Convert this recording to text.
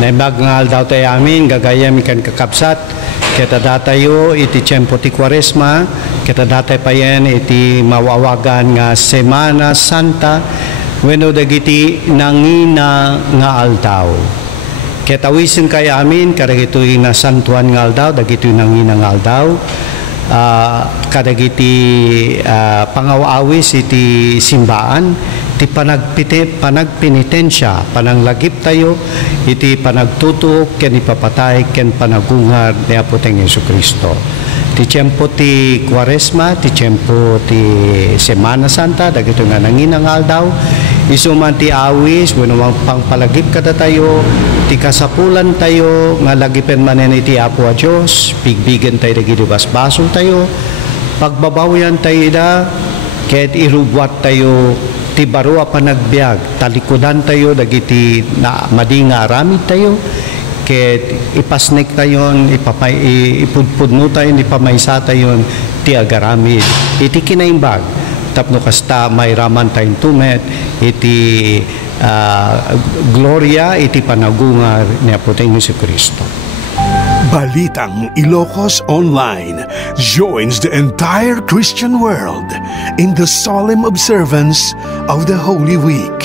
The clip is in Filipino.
Naibag nga aldaw tayo amin, gagayam ikan kakapsat, kita datayo iti tiyempo ti Kwaresma, kita datay pa yan iti mawawagan nga Semana Santa, wenno dagiti nangina nga aldaw. Kita wisin kay amin, kadagitoy na santuan nga aldaw, dagitoy nangina nga aldaw, kadagiti pangawawis iti simbaan, iti panagpenitensya, pananglagip tayo, iti panagtutok, ken ipapatay, ken panagungar ni Apoteng Jesucristo. Ti tiyempo ti Kwaresma, ti tiyempo ti Semana Santa, dagito nga nanginang aldaw, isuman ti awis, wenno pangpalagip kada tayo, ti kasapulan tayo, nga lagipen manen iti Apo a Diyos, bigbigen tayo dagiti basbaso tayo, pagbabawian tayo da, ket irubwat tayo, ti baro a panagbiag, talikudan tayo, dagiti na madinga aramid tayo, ket ipasnek tayon, ipudpudno tayon, ipamaysa tayon, ti agaramid, iti kinaimbag, tapno kasta may raman tayong tumet, iti gloria, iti panagungar ni Apoteng Jesucristo. Balitang Ilocos Online joins the entire Christian world in the solemn observance of the Holy Week.